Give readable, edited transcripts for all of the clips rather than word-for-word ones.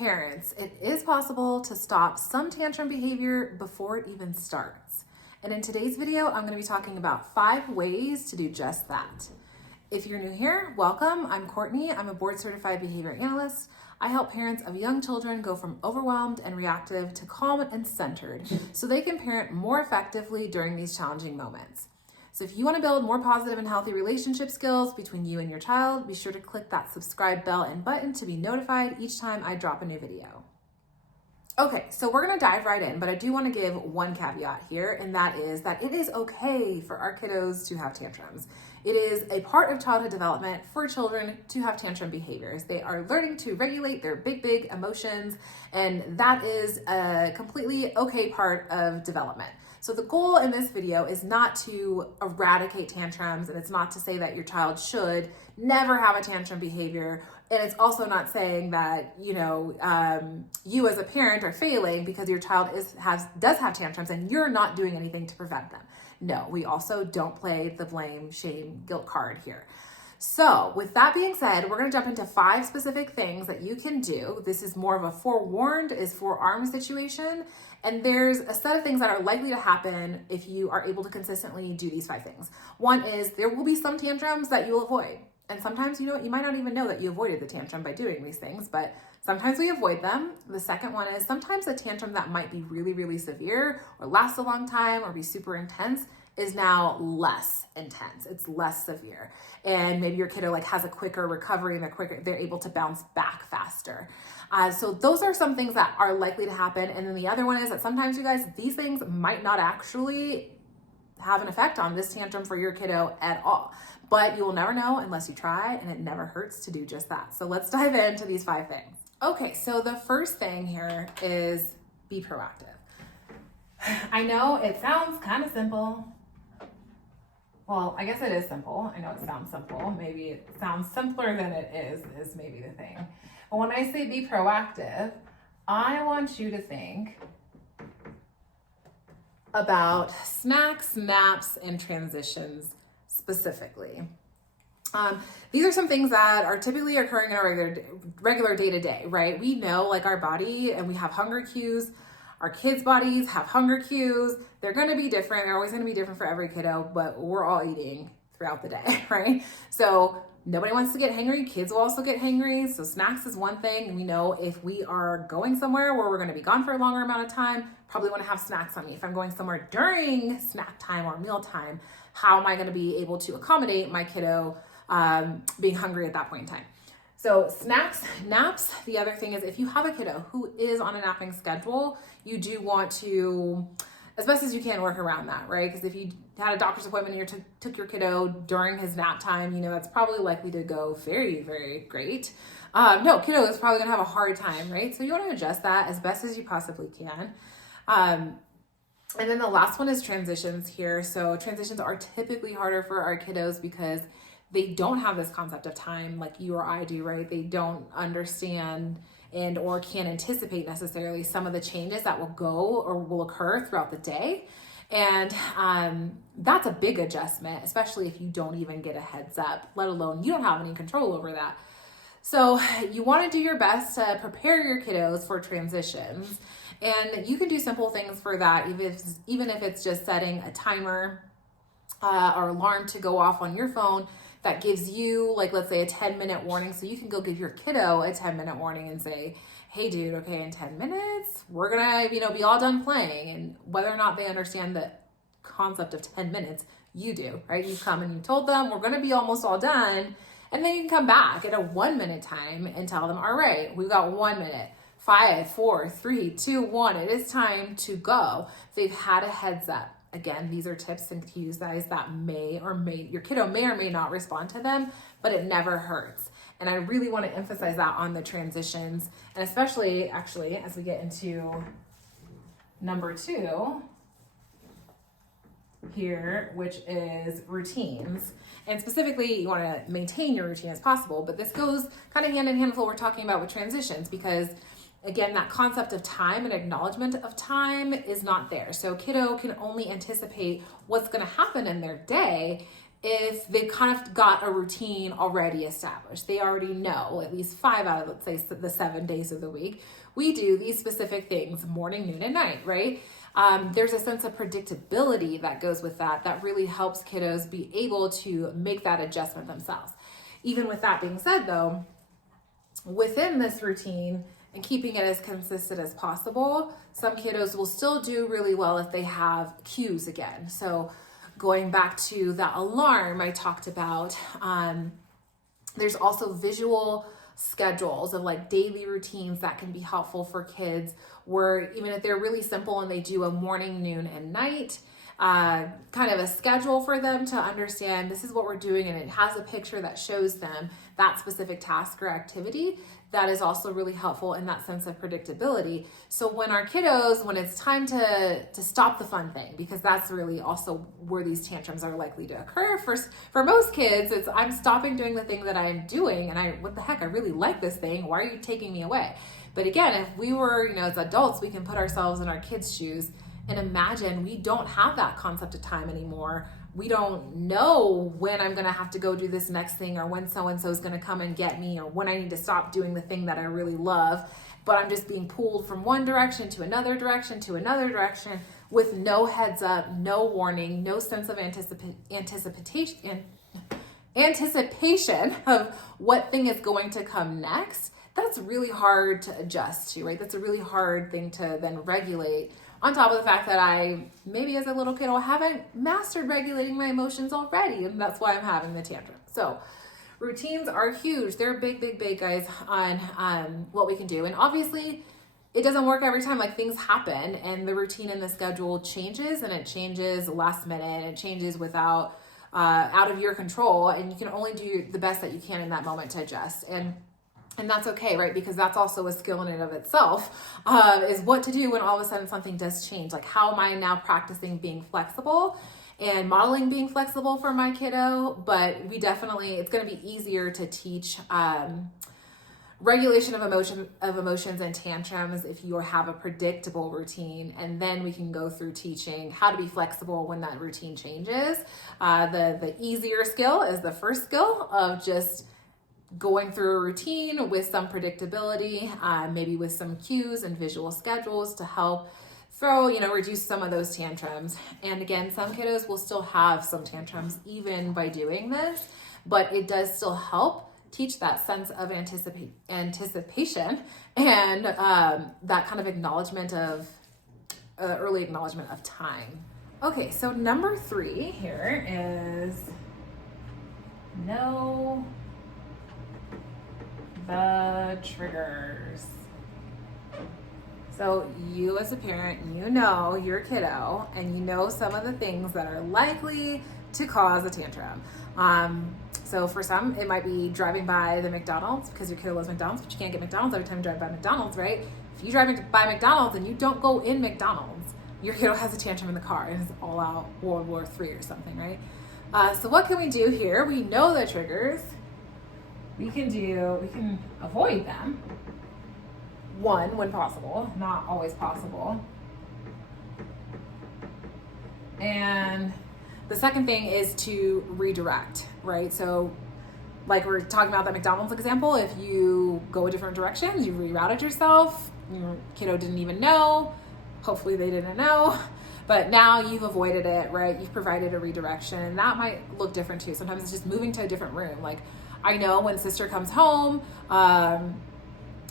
Parents, it is possible to stop some tantrum behavior before it even starts. And in today's video, I'm going to be talking about 5 ways to do just that. If you're new here, welcome. I'm Courtney. I'm a board certified behavior analyst. I help parents of young children go from overwhelmed and reactive to calm and centered so they can parent more effectively during these challenging moments. So if you want to build more positive and healthy relationship skills between you and your child, be sure to click that subscribe bell and button to be notified each time I drop a new video. Okay, so we're going to dive right in, but I do want to give one caveat here, and that is that it is okay for our kiddos to have tantrums. It is a part of childhood development for children to have tantrum behaviors. They are learning to regulate their big emotions, and that is a completely okay part of development. So the goal in this video is not to eradicate tantrums, and it's not to say that your child should never have a tantrum behavior. And it's also not saying that, you as a parent are failing because your child does have tantrums and you're not doing anything to prevent them. No, we also don't play the blame, shame, guilt card here. So with that being said, we're going to jump into 5 specific things that you can do. This is more of a forewarned is forearmed situation. And there's a set of things that are likely to happen if you are able to consistently do these 5 things. One is there will be some tantrums that you'll avoid. And sometimes, you might not even know that you avoided the tantrum by doing these things, but sometimes we avoid them. The second one is sometimes a tantrum that might be really very or last a long time or be super intense is now less intense. It's less severe. And maybe your kiddo has a quicker recovery and they're able to bounce back faster. So those are some things that are likely to happen. And then the other one is that sometimes, you guys, these things might not actually have an effect on this tantrum for your kiddo at all. But you will never know unless you try, and it never hurts to do just that. So let's dive into these 5 things. Okay, so the first thing here is be proactive. I know it sounds kind of simple. Well, I guess it is simple. I know it sounds simple. Maybe it sounds simpler than it is maybe the thing. But when I say be proactive, I want you to think about snacks, naps, and transitions specifically. These are some things that are typically occurring in our regular day-to-day, right? We know our body, and we have hunger cues. Our kids' bodies have hunger cues. They're going to be different. They're always going to be different for every kiddo, but we're all eating throughout the day, right? So nobody wants to get hangry. Kids will also get hangry. So snacks is one thing. We know if we are going somewhere where we're going to be gone for a longer amount of time, probably want to have snacks on me. If I'm going somewhere during snack time or meal time, how am I going to be able to accommodate my kiddo being hungry at that point in time? So snacks, naps. The other thing is if you have a kiddo who is on a napping schedule, you do want to, as best as you can, work around that, right? Because if you had a doctor's appointment and you took your kiddo during his nap time, that's probably likely to go very great. No, kiddo is probably gonna have a hard time, right? So you want to adjust that as best as you possibly can. And then the last one is transitions here. So transitions are typically harder for our kiddos because they don't have this concept of time like you or I do, right? They don't understand and or can't anticipate necessarily some of the changes that will go or will occur throughout the day. And that's a big adjustment, especially if you don't even get a heads up, let alone you don't have any control over that. So you want to do your best to prepare your kiddos for transitions. And you can do simple things for that, even if it's just setting a timer or alarm to go off on your phone that gives you, let's say, a 10-minute warning. So you can go give your kiddo a 10-minute warning and say, hey, dude, okay, in 10 minutes, we're going to, be all done playing. And whether or not they understand the concept of 10 minutes, you do, right? You come and you told them, we're going to be almost all done. And then you can come back at a 1-minute time and tell them, all right, we've got 1 minute. 5, 4, 3, 2, 1. It is time to go. They've had a heads up. Again, these are tips and cues, guys, that your kiddo may or may not respond to them, but it never hurts. And I really want to emphasize that on the transitions, and especially actually as we get into number 2 here, which is routines. And specifically, you want to maintain your routine as possible, but this goes kind of hand in hand with what we're talking about with transitions, because again, that concept of time and acknowledgement of time is not there. So kiddo can only anticipate what's going to happen in their day if they've kind of got a routine already established. They already know at least 5 out of, let's say, the 7 days of the week, we do these specific things morning, noon, and night, right? There's a sense of predictability that goes with that really helps kiddos be able to make that adjustment themselves. Even with that being said, though, within this routine and keeping it as consistent as possible, some kiddos will still do really well if they have cues again. So going back to that alarm I talked about, there's also visual schedules of like daily routines that can be helpful for kids, where even if they're really simple and they do a morning, noon, and night, kind of a schedule for them to understand this is what we're doing, and it has a picture that shows them that specific task or activity. That is also really helpful in that sense of predictability. So when our kiddos, when it's time to stop the fun thing, because that's really also where these tantrums are likely to occur. For most kids, it's I'm stopping doing the thing that I'm doing, and what the heck, I really like this thing. Why are you taking me away? But again, if we were, as adults, we can put ourselves in our kids' shoes and imagine we don't have that concept of time anymore. We don't know when I'm going to have to go do this next thing, or when so-and-so is going to come and get me, or when I need to stop doing the thing that I really love. But I'm just being pulled from one direction to another direction to another direction with no heads up, no warning, no sense of anticipation of what thing is going to come next. That's really hard to adjust to, right? That's a really hard thing to then regulate. On top of the fact that I, maybe as a little kid, haven't mastered regulating my emotions already, and that's why I'm having the tantrum. So routines are huge. They're big, big, big, guys, on what we can do. And obviously, it doesn't work every time. Like, things happen, and the routine and the schedule changes, and it changes last minute, and it changes without, out of your control, and you can only do the best that you can in that moment to adjust. And that's okay, right? Because that's also a skill in and of itself, is what to do when all of a sudden something does change. Like, how am I now practicing being flexible and modeling being flexible for my kiddo? But it's going to be easier to teach regulation of emotions and tantrums if you have a predictable routine. And then we can go through teaching how to be flexible when that routine changes. The easier skill is the first skill of just going through a routine with some predictability, maybe with some cues and visual schedules to help reduce some of those tantrums. And again, some kiddos will still have some tantrums even by doing this, but it does still help teach that sense of anticipation and that kind of early acknowledgement of time. Okay, so number 3 here is know the triggers. So you as a parent, you know your kiddo, and you know some of the things that are likely to cause a tantrum. So for some, it might be driving by the McDonald's because your kiddo loves McDonald's, but you can't get McDonald's every time you drive by McDonald's, right? If you drive by McDonald's and you don't go in McDonald's, your kiddo has a tantrum in the car and it's all out World War III or something, right? So what can we do here? We know the triggers. We can avoid them. One, when possible, not always possible. And the second thing is to redirect, right? So like we're talking about that McDonald's example, if you go a different direction, you rerouted yourself, your kiddo didn't even know, hopefully they didn't know, but now you've avoided it, right? You've provided a redirection, and that might look different too. Sometimes it's just moving to a different room. Like, I know when sister comes home,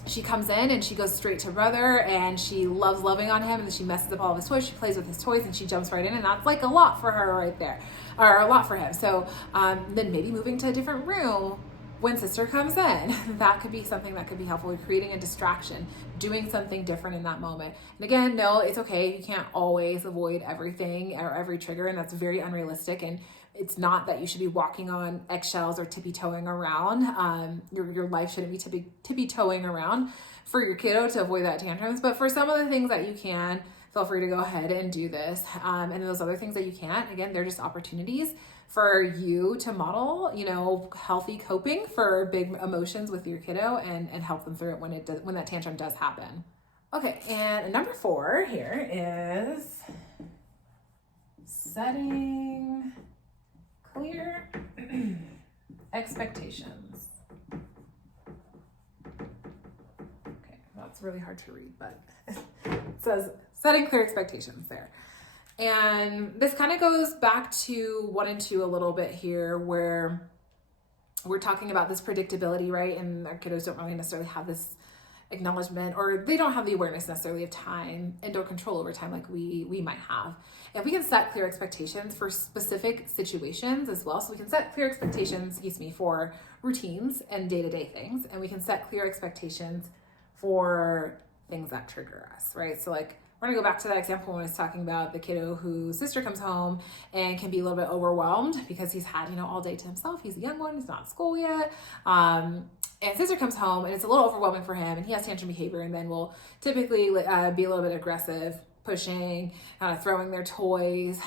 she comes in and she goes straight to brother, and she loves loving on him, and she messes up all of his toys. She plays with his toys and she jumps right in, and that's like a lot for her right there, or a lot for him. So then maybe moving to a different room when sister comes in, that could be something that could be helpful. Creating a distraction, doing something different in that moment. And again, no, it's okay. You can't always avoid everything or every trigger, and that's very unrealistic. And it's not that you should be walking on eggshells or tippy-toeing around. Your life shouldn't be tippy-toeing around for your kiddo to avoid that tantrums. But for some of the things that you can, feel free to go ahead and do this. And those other things that you can't, again, they're just opportunities for you to model, healthy coping for big emotions with your kiddo and help them through it when that tantrum does happen. Okay, and number 4 here is setting clear expectations. Okay, that's really hard to read, but it says setting clear expectations there. And this kind of goes back to 1 and 2 a little bit here, where we're talking about this predictability, right? And our kiddos don't really necessarily have this acknowledgement, or they don't have the awareness necessarily of time and or control over time like we might have. And we can set clear expectations for specific situations as well. So we can set clear expectations, for routines and day-to-day things. And we can set clear expectations for things that trigger us, right? So like, we're gonna go back to that example when I was talking about the kiddo whose sister comes home and can be a little bit overwhelmed because he's had, all day to himself. He's a young one, he's not in school yet. And sister comes home and it's a little overwhelming for him and he has tantrum behavior, and then will typically be a little bit aggressive, pushing, throwing their toys,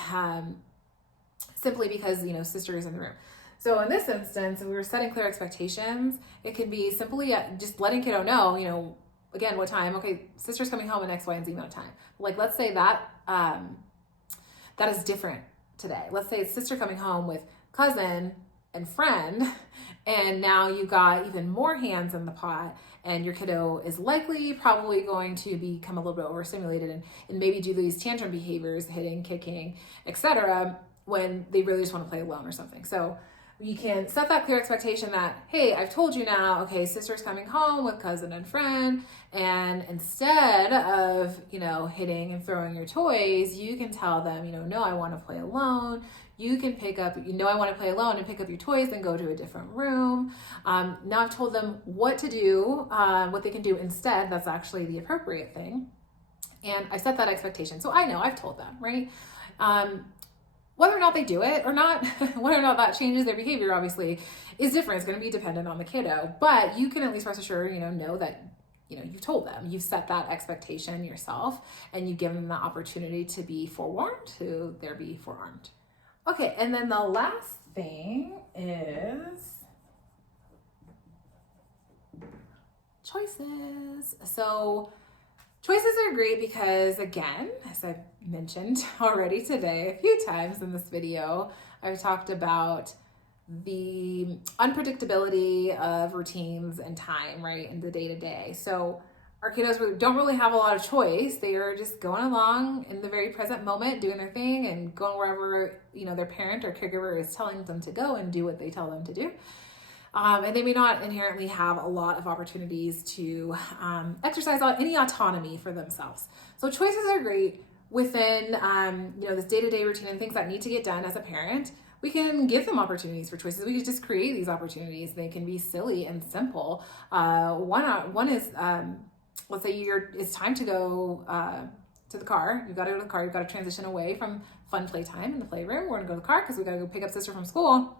simply because, sister is in the room. So in this instance, if we were setting clear expectations, it could be simply just letting kiddo know, again, what time? Okay, sister's coming home in X, Y, and Z amount of time. Like, let's say that that is different today. Let's say it's sister coming home with cousin and friend, and now you got even more hands in the pot, and your kiddo is probably going to become a little bit overstimulated and maybe do these tantrum behaviors, hitting, kicking, etc., when they really just want to play alone or something. So you can set that clear expectation that, hey, I've told you now, okay, sister's coming home with cousin and friend, and instead of, hitting and throwing your toys, you can tell them, no, I want to play alone. You can pick up, I want to play alone, and pick up your toys and go to a different room. Now I've told them what to do, what they can do instead. That's actually the appropriate thing. And I set that expectation. So I know I've told them, right? Whether or not they do it or not, whether or not that changes their behavior, obviously, is different. It's going to be dependent on the kiddo. But you can at least rest assured, know that, you've told them. You've set that expectation yourself, and you give them the opportunity to be forewarned, to there be forearmed. Okay, and then the last thing is choices. So choices are great because, again, as I've mentioned already today a few times in this video, I've talked about the unpredictability of routines and time, right, in the day-to-day. So our kiddos don't really have a lot of choice. They are just going along in the very present moment, doing their thing and going wherever, their parent or caregiver is telling them to go and do what they tell them to do. And they may not inherently have a lot of opportunities to exercise any autonomy for themselves. So choices are great within, this day-to-day routine and things that need to get done as a parent. We can give them opportunities for choices. We can just create these opportunities. They can be silly and simple. One is, let's say it's time to go to the car. You've got to go to the car. You've got to transition away from fun playtime in the playroom. We're going to go to the car because we got to go pick up sister from school.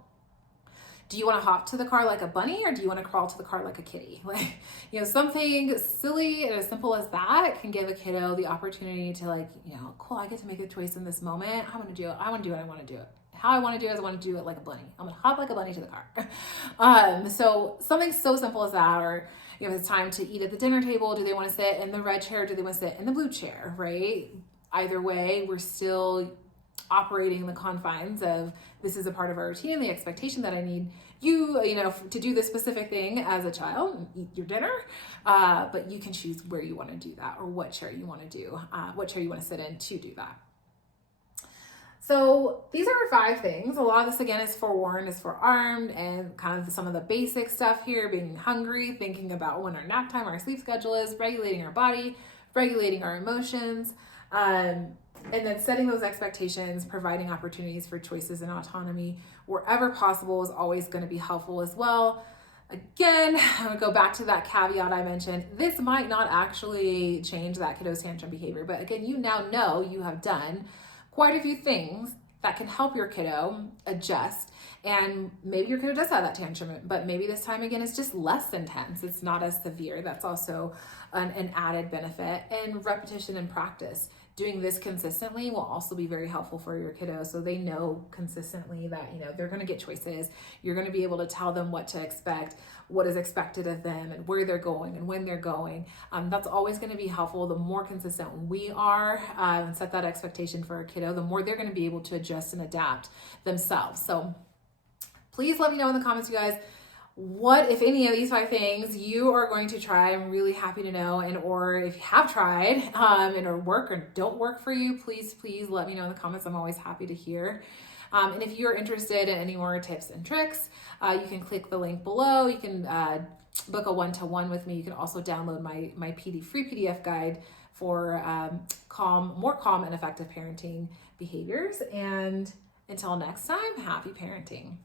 Do you want to hop to the car like a bunny, or do you want to crawl to the car like a kitty? Like, something silly and as simple as that can give a kiddo the opportunity to cool, I get to make a choice in this moment. I want to do it. I want to do it. I want to do it. How I want to do it is I want to do it like a bunny. I'm going to hop like a bunny to the car. So something so simple as that, or if it's time to eat at the dinner table, do they want to sit in the red chair? Do they want to sit in the blue chair, right? Either way, we're still operating in the confines of this is a part of our routine, the expectation that I need you, to do this specific thing as a child and eat your dinner. But you can choose where you want to do that, or what chair you want to do, what chair you want to sit in to do that. So these are our 5 things. A lot of this, again, is forewarned, is forearmed, and kind of some of the basic stuff here, being hungry, thinking about when our nap time, our sleep schedule is, regulating our body, regulating our emotions, and then setting those expectations, providing opportunities for choices and autonomy wherever possible is always going to be helpful as well. Again, I'm going to go back to that caveat I mentioned. This might not actually change that kiddo's tantrum behavior, but again, you now know you have done quite a few things that can help your kiddo adjust. And maybe your kiddo does have that tantrum, but maybe this time again, it's just less intense. It's not as severe. That's also an added benefit. And repetition and practice. Doing this consistently will also be very helpful for your kiddo. So they know consistently that, they're going to get choices. You're going to be able to tell them what to expect, what is expected of them, and where they're going and when they're going. That's always going to be helpful. The more consistent we are and set that expectation for our kiddo, the more they're going to be able to adjust and adapt themselves. So Please let me know in the comments, you guys, what, if any of these 5 things you are going to try. I'm really happy to know. And or if you have tried and or work or don't work for you, please let me know in the comments. I'm always happy to hear. And if you're interested in any more tips and tricks, you can click the link below. You can book a one-to-one with me. You can also download my free PDF guide for more calm and effective parenting behaviors. And until next time, happy parenting.